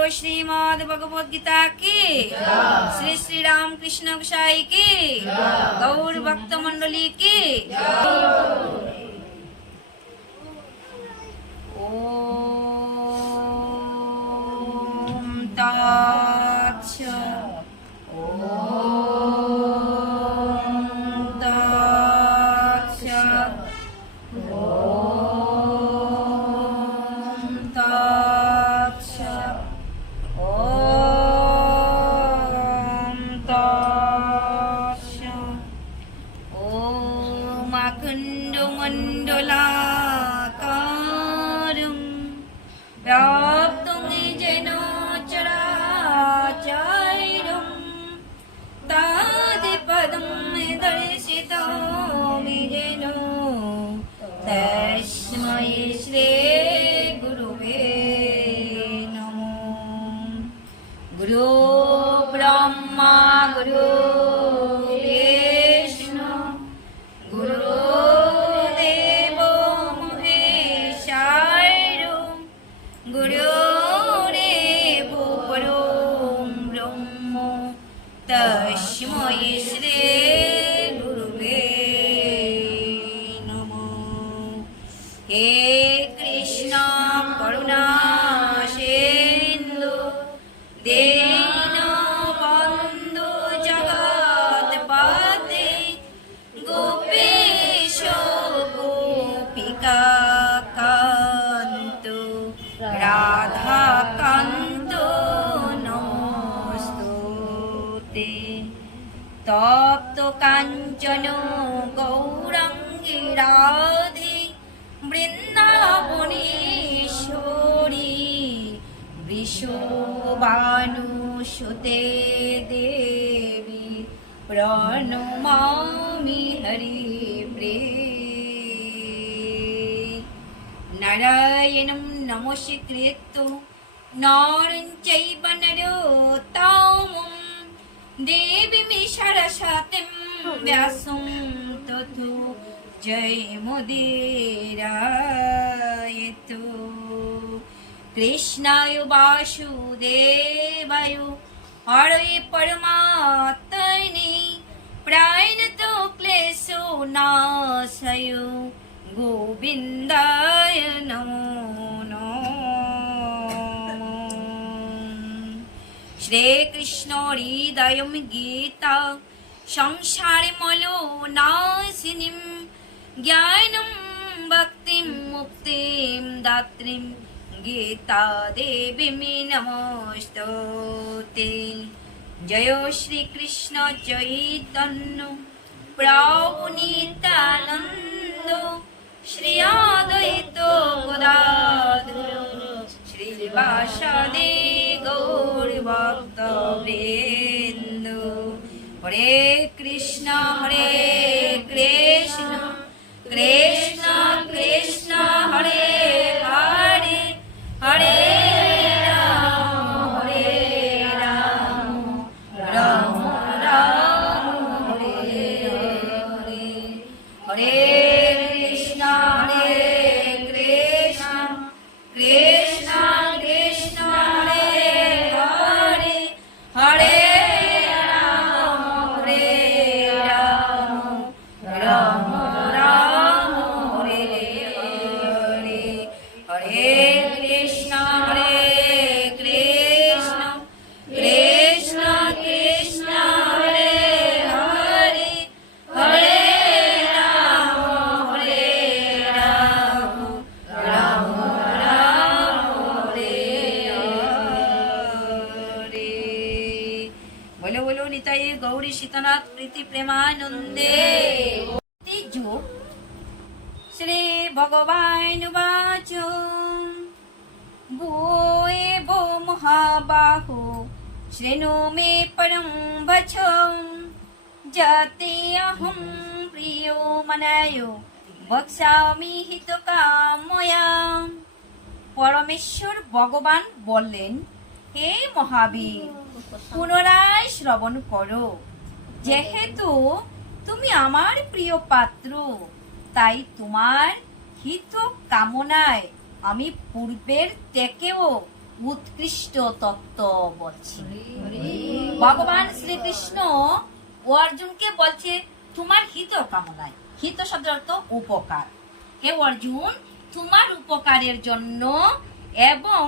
बोलो श्रीमद् भगवद गीता की, श्री श्री राम कृष्ण गोसाई की, गौर भक्त मंडली की। ओम तत्सत्। मंडलाकारं व्याप्तं येन चराचरं तत्पदं दर्शितं येन तस्मै श्री गुरुवे नमः। गुरु ब्रह्मा गुरु विष्णु गुरुदेवो महेश्वरो गुरुरेवो परो ब्रह्म तस्मै श्री गुरुवे नमः। हे कृष्ण करुणा सिन्धु दीनबन्धु जगत्पते गोपेश गोपिकान्त राधाकान्त नमोस्तुते। तप्त काञ्चन गौराङ्गी राधे वृन्दावनेश्वरी वृषभानुसुते देवी प्रणमामि हरिप्रिये। नारायणं नमस्कृत्य नरं चैव नरोत्तमं देवीं सरस्वतीं व्यासं ततो जयमुदीरयतु। कृष्णाय वासुदेवाय हरे परमात्मने प्रणतो क्लेशो नाशय गोविन्दाय नमो नमः। श्रीकृष्ण हृदयं गीता संसारे मलो नाशिनीं ज्ञानं भक्तिं मुक्तिं दात्रीं गीता देवी नमोस्तुते। जय श्री कृष्ण चैतन्य प्रभु नित्यानंद श्री अद्वैत गदाधर श्रीवासादि गौर भक्तवृंद। हरे कृष्ण कृष्ण कृष्ण हरे हरे हरे राम राम राम हरे हरे। हरे कृष्ण कृष्ण कृष्ण हरे हरे हरे राम राम राम हरे हरे। हरे कृष्ण कृष्ण कृष्ण कृष्ण हरे हरे हरे राम राम राम हरे हरे। बोलो बोलो निताई गौरी सीतानाथ प्रीति प्रेमानंदे। যুগ শ্রী ভগবান বাচ ভূয়ে ভো মহাবাহু শ্রেণু মে পরম বচ যাতে অহম প্রিয় মনায় বক্সামি হিতকাময়া। পরমেশ্বর ভগবান বললেন, হে মহাবীর, পুনরায় শ্রবণ করো। যেহেতু তুমি আমার প্রিয় পাত্র, তাই তোমার হিত কামনায় আমি পূর্বের থেকেও উৎকৃষ্ট তত্ত্ব বলছি। ভগবান শ্রীকৃষ্ণ অর্জুনকে বলছে তোমার হিত কামনায়, হিত শব্দের অর্থ উপকার, হে অর্জুন তোমার উপকারের জন্য, এবং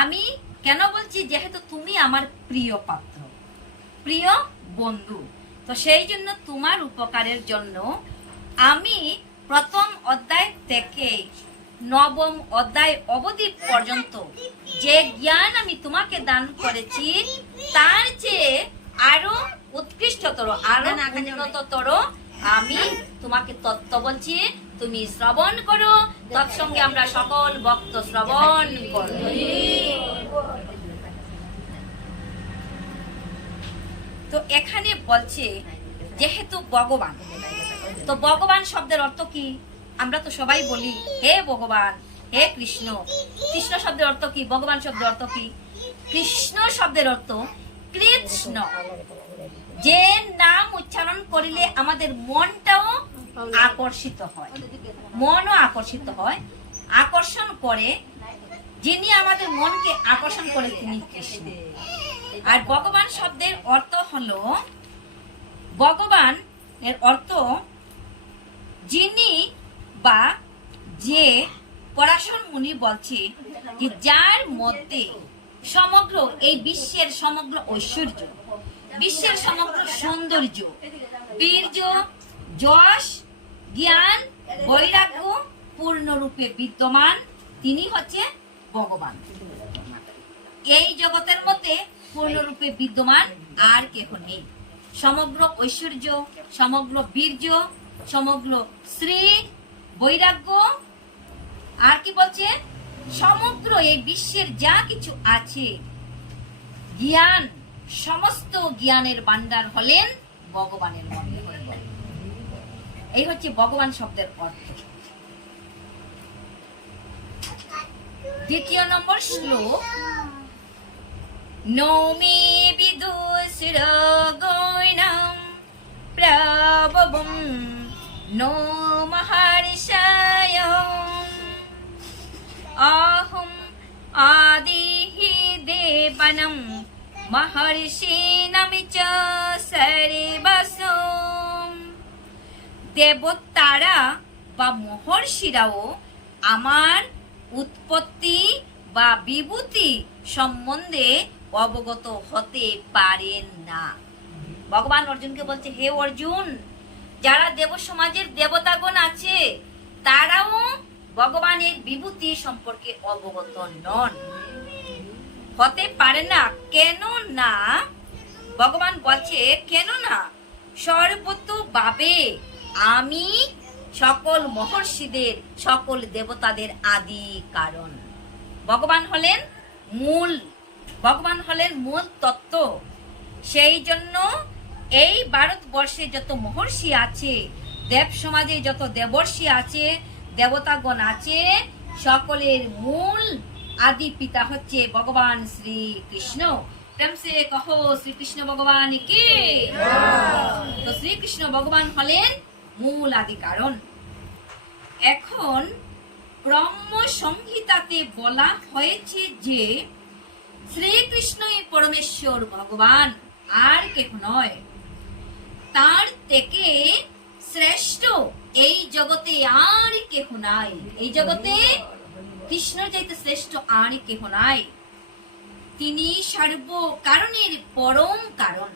আমি কেন বলছি, যেহেতু তুমি আমার প্রিয় পাত্র, প্রিয় বন্ধু, তো সেই জন্য তোমার উপকারের জন্য আমি প্রথম অধ্যায় থেকে নবম অধ্যায় অবধি পর্যন্ত যে জ্ঞান আমি তোমাকে দান করেছি তার চেয়ে আরো উৎকৃষ্টতর, আরো উন্নততর আমি তোমাকে তত্ত্ব বলছি, তুমি শ্রবণ করো, তৎসঙ্গে আমরা সকল ভক্ত শ্রবণ করো। তো এখানে বলছে যেহেতু ভগবান, তো ভগবান শব্দের অর্থ কি? আমরা তো সবাই বলি হে ভগবান, হে কৃষ্ণ। কৃষ্ণ শব্দের অর্থ কি? ভগবান শব্দের অর্থ কি? কৃষ্ণ শব্দের অর্থ কৃষ্ণ, যে নাম উচ্চারণ করিলে আমাদের মনটাও আকর্ষিত হয়, মনও আকর্ষিত হয়, আকর্ষণ করে, যিনি আমাদের মনকে আকর্ষণ করে তিনি কৃষ্ণ। আর ভগবান শব্দের অর্থ হলো, ভগবান এর অর্থ যিনি বা যে, পরাশর মুনি বলছে যে যার মধ্যে সমগ্র এই বিশ্বের সমগ্র ঐশ্বর্য, বিশ্বের সমগ্র সৌন্দর্য, বীর্য, যশ, জ্ঞান, বৈরাগ্য পূর্ণরূপে বিদ্যমান, তিনি হচ্ছে ভগবান। এই জগতের মধ্যে পূর্ণরূপে বিদ্যমান আর কেহ নেই। সমগ্র ঐশ্বর্য, সমগ্র বীর্য, সমগ্র শ্রী, বৈরাগ্য, আর কি বলছে, সমগ্র এই বিশ্বের যা কিছু আছে, জ্ঞান, সমস্ত জ্ঞানের ভান্ডার হলেন ভগবানের মধ্যে। এই হচ্ছে ভগবান শব্দের অর্থ। দ্বিতীয় নম্বর শ্লোক, নৌমি বিদুষির গৈনম প্রভবম নো মহর্ষয়ম অহম আদিহি দেবনম মহর্ষিণমিচ সর্বসম। দেবতারা বা মহর্ষিরাও আমার উৎপত্তি বা বিভূতি সম্বন্ধে অবগত হতে পারেন না। ভগবান অর্জুনকে বলছে হে অর্জুন, যারা দেব সমাজের দেবতাগণ আছে তারাও ভগবানের বিভূতি সম্পর্কে অবগত নন, হতে পারে না। কেন না? ভগবান বলছে কেন না, সর্বতোভাবে আমি সকল মহর্ষিদের, সকল দেবতাদের আদি কারণ। ভগবান হলেন মূল, ভগবান হলেন মূল তত্ত্ব। সেই জন্য এই ভারতবর্ষে যত মহর্ষি আছে, দেব সমাজে যত দেবর্ষি আছে, দেবতাগণ আছে, সকলের মূল আদি পিতা হচ্ছে ভগবান শ্রীকৃষ্ণ। প্রেম সে কহো শ্রীকৃষ্ণ ভগবান কি। তো শ্রীকৃষ্ণ ভগবান হলেন মূল আদি কারণ। এখন ব্রহ্ম সংহিতাতে বলা হয়েছে যে শ্রীকৃষ্ণই পরমেশ্বর ভগবান, আর কেহ নয়। তার থেকে শ্রেষ্ঠ এই জগতে আর কেহ নাই। এই জগতে কৃষ্ণর চাইতে শ্রেষ্ঠ আর কেহ নাই। তিনি সর্ব কারণের পরম কারণ।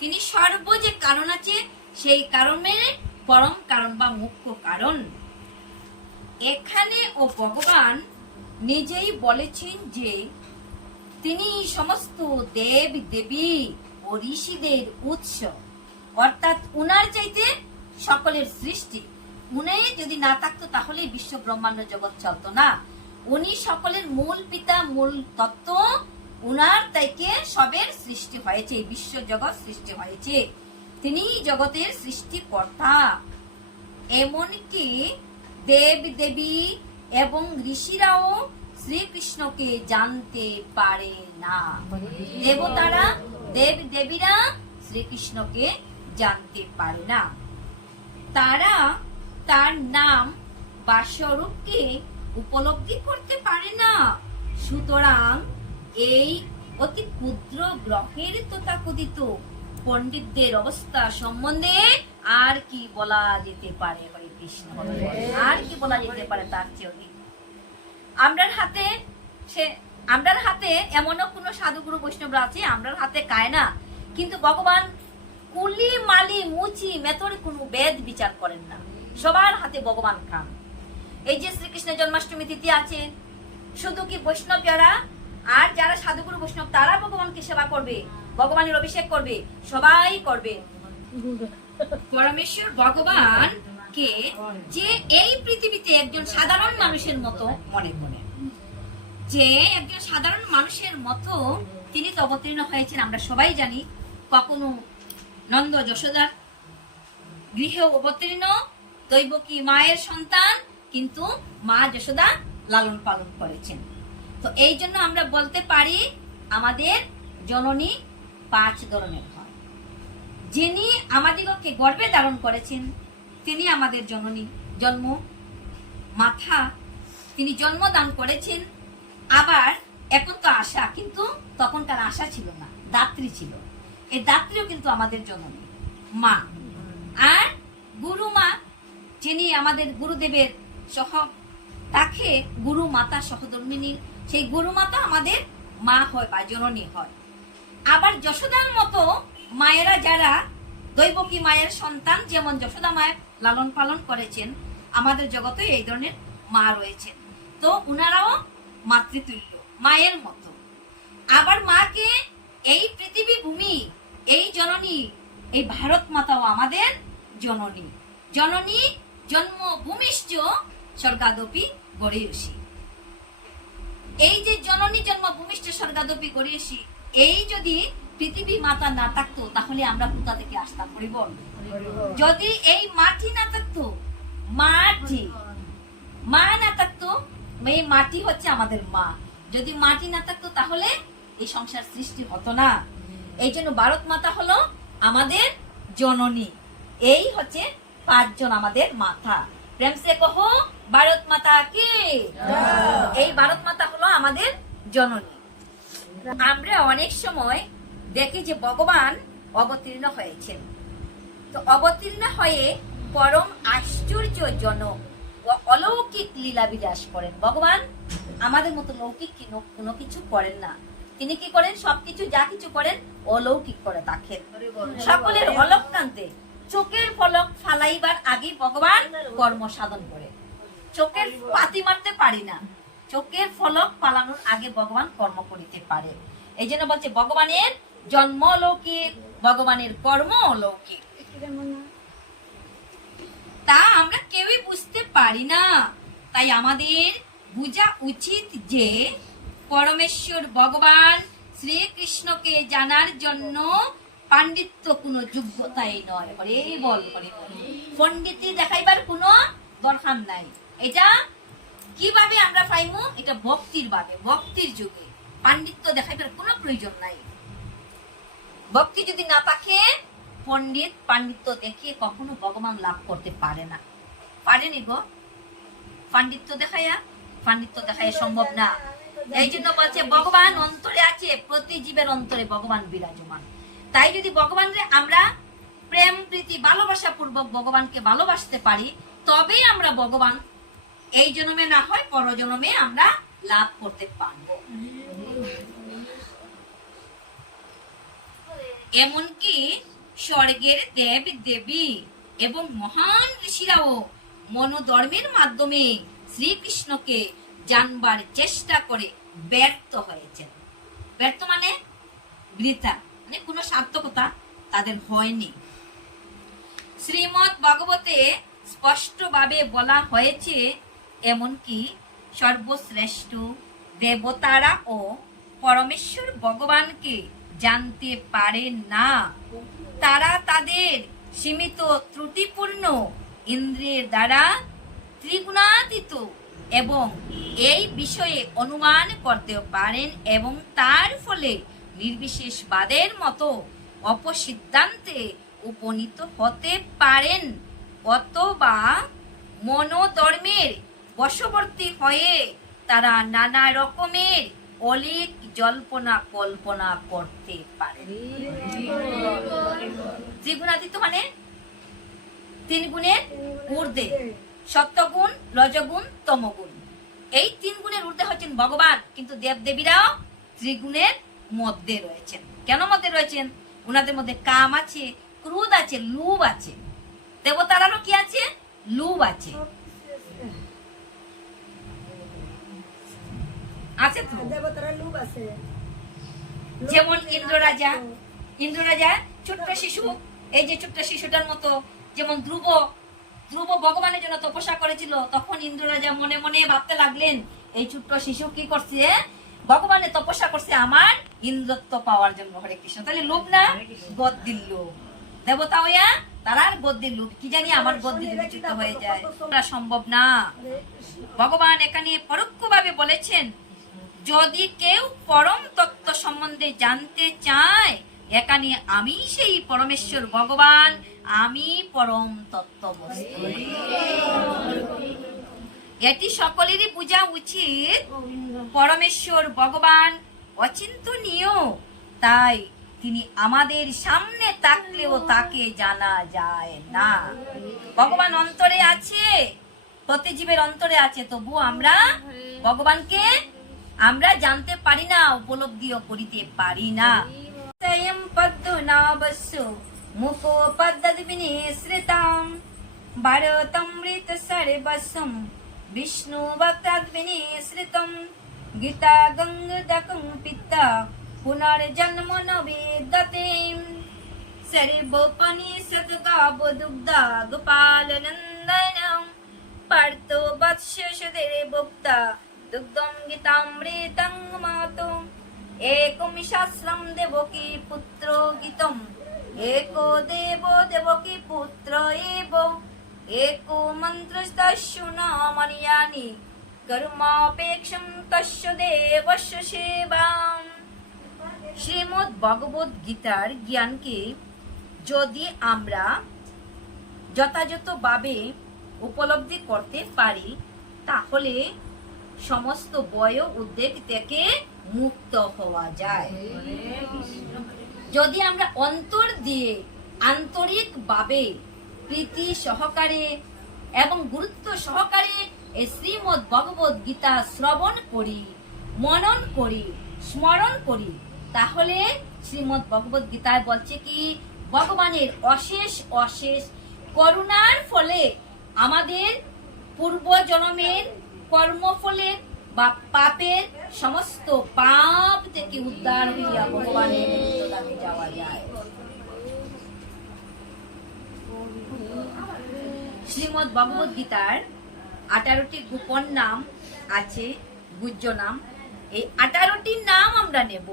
তিনি সর্ব যে কারণ আছে সেই কারণের পরম কারণ বা মুখ্য কারণ। এখানে ও ভগবান নিজেই বলেছেন যে তিনি সমস্ত দেব দেবী ও ঋষিদের উৎস, অর্থাৎ উনার চাইতে সকলের সৃষ্টি। উনি যদি না থাকতো তাহলে বিশ্ব ব্রহ্মাণ্ড জগৎ চলতো না। উনি সকলের মূল পিতা, মূল তত্ত্ব। উনার থেকে সবের সৃষ্টি হয়েছে, বিশ্ব জগৎ সৃষ্টি হয়েছে। তিনি জগতের সৃষ্টিকর্তা। এমনকি দেব দেবী এবং ঋষিরাও শ্রীকৃষ্ণকে জানতে পারে না। দেবতারা, দেব দেবীরা শ্রীকৃষ্ণকে জানতে পারে না। তারা তার নাম বা স্বরূপকে উপলব্ধি করতে পারে না। সুতরাং এই অতি ক্ষুদ্র গ্রহের তথাকথিত পণ্ডিতদের অবস্থা সম্বন্ধে আর কি বলা যেতে পারে? হরে কৃষ্ণ, আর কি বলা যেতে পারে তার চেয়ে অধিক? আমরার হাতে এমনও কোনো সাধুগুরু বৈষ্ণবরা আছে, আমরার হাতে খায় না, কিন্তু ভগবান কুলি মালি মুচি মেথরে কোনো বেদ বিচার করেন না, সবার হাতে ভগবান খান। এই যে শ্রীকৃষ্ণের জন্মাষ্টমী তিথি আছে, শুধু কি বৈষ্ণব যারা আর যারা সাধুগুরু বৈষ্ণব তারা ভগবানকে সেবা করবে, ভগবানের অভিষেক করবে? সবাই করবে। পরমেশ্বর ভগবান কে যে এই পৃথিবীতে একজন সাধারণ মানুষের মতো মনে করে, যে একজন সাধারণ মানুষের মতো তিনি তো অবতীর্ণ হয়েছেন, আমরা সবাই জানি। কখনো নন্দ যশোদার গৃহে অবতীর্ণ, দৈবকী মায়ের সন্তান, কিন্তু মা যশোদা লালন পালন করেছেন। তো এই জন্য আমরা বলতে পারি আমাদের জননী 5 ধরনের হয়। যিনি আমাদিগকে গর্ভে ধারণ করেছেন তিনি আমাদের জননী, জন্ম মাথা, তিনি জন্মদান করেছেন। আবার এখন তো আশা, কিন্তু তখনকার আশা ছিল না, দাত্রী ছিল। এই দাত্রীও কিন্তু আমাদের জননী মা। আর গুরু মা, যিনি আমাদের গুরুদেবের সহ, তাকে গুরু মাতা সহধর্মিনী, সেই গুরু মাতা আমাদের মা হয় বা জননী হয়। আবার যশোদার মতো মায়েরা যারা দৈবকী মায়ের সন্তান, যেমন যশোদা মায়ের লালন পালন করেছেন, আমাদের জগতে এই ধরনের মা রয়েছেন। তো উনারাও মাতৃতুল্য, মায়ের মতো। আবার মাকে এই পৃথিবী ভূমি, এই জননী, এই ভারত মাতাও আমাদের জননী। জননী জন্মভূমিশ্চ স্বর্গাদপি গরীয়সী। এই যে জননী জন্মভূমিষ্ঠ স্বর্গাদপি গরীয়সী, এই যদি পৃথিবী মাতা না থাকতো তাহলে আমরা কোথা থেকে আসতাম? হরিবল। যদি এই মাটি না থাকতো, মাটি মা না থাকতো, এই মাটি হচ্ছে আমাদের মা, যদি মাটি না থাকতো তাহলে এই সংসার সৃষ্টি হতো না। এই জন্য ভারত মাতা হলো আমাদের জননী। এই হচ্ছে 5 জন আমাদের মাতা। প্রেম সে কহো ভারত মাতা কি। এই ভারত মাতা হলো আমাদের জননী। আমরা অনেক সময় দেখি যে ভগবান অবতীর্ণ হয়েছেন, তো অবতীর্ণ হয়ে পরম আশ্চর্যজনক ও অলৌকিক লীলা বিলাস করেন। ভগবান আমাদের মতো লৌকিক কোনো কিছু করেন না, তিনি কি করেন? সবকিছু যা কিছু করেন অলৌকিক করে থাকেন। সকলের অলক্রান্তে চোখের পলক ফালাইবার আগে ভগবান কর্ম সাধন করে। চোখের পাতি মারতে পারি না, চোখের ফলক পালানোর আগে ভগবান কর্ম করিতে পারে। এই জন্য বলছে ভগবানের জন্ম অলৌকিক, ভগবানের কর্ম অলৌকিক। তা আমরা কেউই বুঝতে পারি না। তাই আমাদের বোঝা উচিত যে পরমেশ্বর ভগবান শ্রীকৃষ্ণকে জানার জন্য পাণ্ডিত্য কোনো যোগ্যতাই নয়। বল পণ্ডিতি দেখাইবার কোনো দরকার নাই। এটা কিভাবে আমরা পাইমু? এটা ভক্তির ভাবে, ভক্তির যুগে পাণ্ডিত্য দেখাইবার কোনো প্রয়োজন নাই। ভক্তি যদি না থাকে, পণ্ডিত পাণ্ডিত্য দেখিয়ে কখনো ভগবান লাভ করতে পারে না। পারেনি গো, পাণ্ডিত্য দেখাইয়া সম্ভব না। এই জন্য বলছে ভগবান অন্তরে আছে, প্রতি জীবের অন্তরে ভগবান বিরাজমান। তাই যদি ভগবানকে আমরা প্রেম প্রীতি ভালোবাসা পূর্বক ভগবানকে ভালোবাসতে পারি, তবেই আমরা ভগবান এই জন্মে না হয় পরজন্মে আমরা লাভ করতে পারবো। এমনকি স্বর্গের দেব দেবী এবং মহান ঋষিরাও মনোধর্মের মাধ্যমে শ্রীকৃষ্ণকে জানবার চেষ্টা করে ব্যর্থ হয়েছেন। ব্যর্থ মানে বৃথা, মানে কোনো সার্থকতা তাদের হয়নি। শ্রীমদ্ ভাগবতে স্পষ্টভাবে বলা হয়েছে, এমনকি সর্বশ্রেষ্ঠ দেবতারা ও পরমেশ্বর ভগবানকে জানতে পারেন না। তারা তাদের সীমিত ত্রুটিপূর্ণ ইন্দ্রিয়ের দ্বারা ত্রিগুণাতীত এবং এই বিষয়ে অনুমান করতে পারেন এবং তার ফলে নির্বিশেষবাদের মতো অপসিদ্ধান্তে উপনীত হতে পারেন, অথবা মনোধর্মের বশবর্তী হয়ে তারা নানা রকমের অলিক জল্পনা কল্পনা করতে পারে। ত্রিগুণাতীত মানে 3 গুণের ঊর্ধ্বে, সত্যগুণ, রজগুণ, তমগুণ। এই 3 গুণের ঊর্ধ্বে হচ্ছেন ভগবান, কিন্তু দেবদেবীরাও ত্রিগুণের মধ্যে রয়েছেন। কেন মধ্যে রয়েছেন? ওনাদের মধ্যে কাম আছে, ক্রোধ আছে, লোভ আছে। দেবতারারও কি আছে? লোভ আছে। আছে তো, দেবতারা লোভ আছে। যেমন ইন্দ্র রাজা ছোট্ট শিশু, এই যে ছোট্ট শিশুটার মতো, যেমন ধ্রুব ভগবানের জন্য তপস্যা করেছিল, তখন ইন্দ্র রাজা মনে মনে ভাবতে লাগলেন, এই ছোট্ট শিশু কি করছে? ভগবানের তপস্যা করছে আমার ইন্দ্রত্ব পাওয়ার জন্য। হরে কৃষ্ণ। তাহলে লোভ না? গদ্দির লোভ। দেবতা হইয়া তারার গদ্দির লোভ, কি জানি আমার গদ্দি বিচ্যুত হয়ে যায়, এটা সম্ভব না। ভগবান এখানে পরোক্ষভাবে বলেছেন, যদি কেউ পরম তত্ত্ব সম্বন্ধে জানতে চায়, এখানে আমি সেই পরমেশ্বর ভগবান, আমি পরম তত্ত্ববস্তু। এটি সকলেরই বোঝা উচিত, পরমেশ্বর ভগবান অচিন্তনীয়, তাই তিনি আমাদের সামনে থাকলেও তাকে জানা যায় না। ভগবান অন্তরে আছে, প্রতি জীবের অন্তরে আছে, তবু আমরা ভগবানকে আমরা জানতে পারি না, উপলব্ধিও করিতে পারি না। তয়ম পদ্মনাভস্য মুখোপদ্মবিনিসৃতাম ভারতমৃত সর্বস্বম বিষ্ণু ভক্তাদ্বিনিসৃতম গীতা গঙ্গদকং পিতা পুনর্জন্ম ন বিদ্যতে সর্বোপনিষদ গাবদুগ্ধা গোপালনন্দনম পার্থো বৎস সুদেবুক্তা দুগ্ধম গীতামৃতং মাতু একম শাস্ত্রম দেবকী পুত্র গীতম एको देवो देवकी पुत्र एव एको मन्त्रस्तस्य नामन्यानि कर्मापेक्षं तस्य देवस्य सेवाम्। শ্রীমদ্ ভগবদ গীতার জ্ঞানকে যদি আমরা যথাযথভাবে উপলব্ধি করতে পারি, তাহলে সমস্ত ভয় উদ্বেগ থেকে মুক্ত হওয়া যায়। যদি আমরা অন্তর দিয়ে আন্তরিকভাবে প্রীতি সহকারে এবং গুরুত্ব সহকারে এই শ্রীমদ্ ভগবদ গীতা শ্রবণ করি, মনন করি, স্মরণ করি, তাহলে শ্রীমদ্ ভগবদ গীতায় বলছে কি, ভগবানের অশেষ অশেষ করুণার ফলে আমাদের পূর্ব জন্মের কর্মফলের বা পাপের সমস্ত পাপ থেকে উদ্ধার হইয়া ভগবানের নিত্যধামে যাওয়া যায়। শ্রীমদ্ ভগবদ গীতার 18টি গোপন নাম আছে, গুহ্য নাম। এই 18টি নাম আমরা নেব,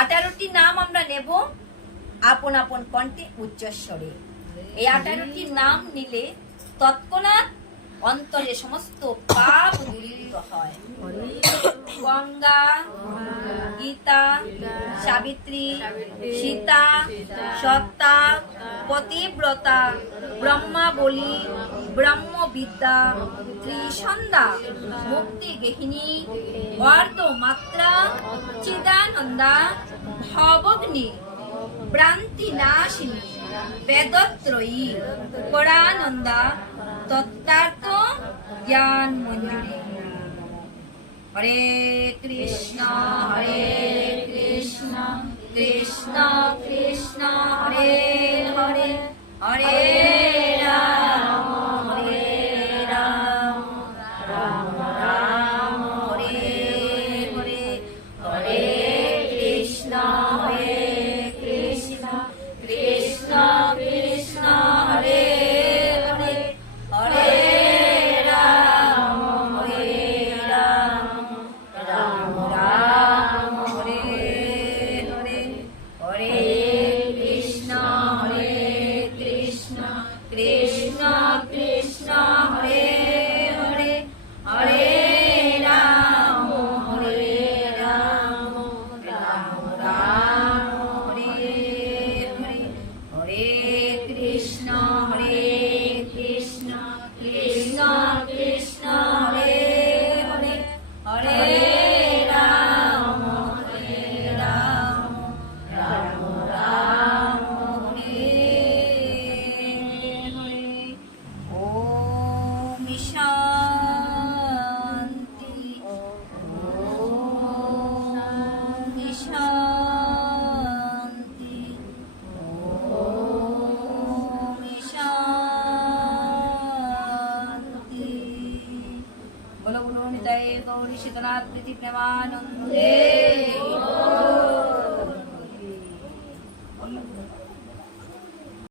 18টি নাম আমরা নেব আপন আপন কণ্ঠে উচ্চস্বরে। এই 18টি নাম নিলে তৎক্ষণাৎ অন্তরে সমস্ত পাপ দূরীভূত হয়। গঙ্গা, গীতা, সাবিত্রী, সীতা, সত্তা, পতিব্রতা, ব্রহ্মাবলী, ব্রহ্মবিদ্যা, ত্রিসন্ধ্যা, মুক্তি গেহিনী, অর্ধমাত্রা, চিদানন্দা, ভবগ্নি, ভ্রান্তি নাশিনী, বেদত্রয়ী, পরানন্দা, তত্ত্বার্থ জ্ঞান মঞ্জুরি। হরে কৃষ্ণ হরে কৃষ্ণ কৃষ্ণ কৃষ্ণ হরে হরে, হরে রাম হরে রাম, রাম রাম হরে হরে, হরে কৃষ্ণ হরে কৃষ্ণ কৃষ্ণ কৃষ্ণ হরে হরে, হরে রাম হরে রাম, রাম রাম হরে হরে, হরে কৃষ্ণ जय गौरी शीतनाथ प्रीति प्रेमानंदे।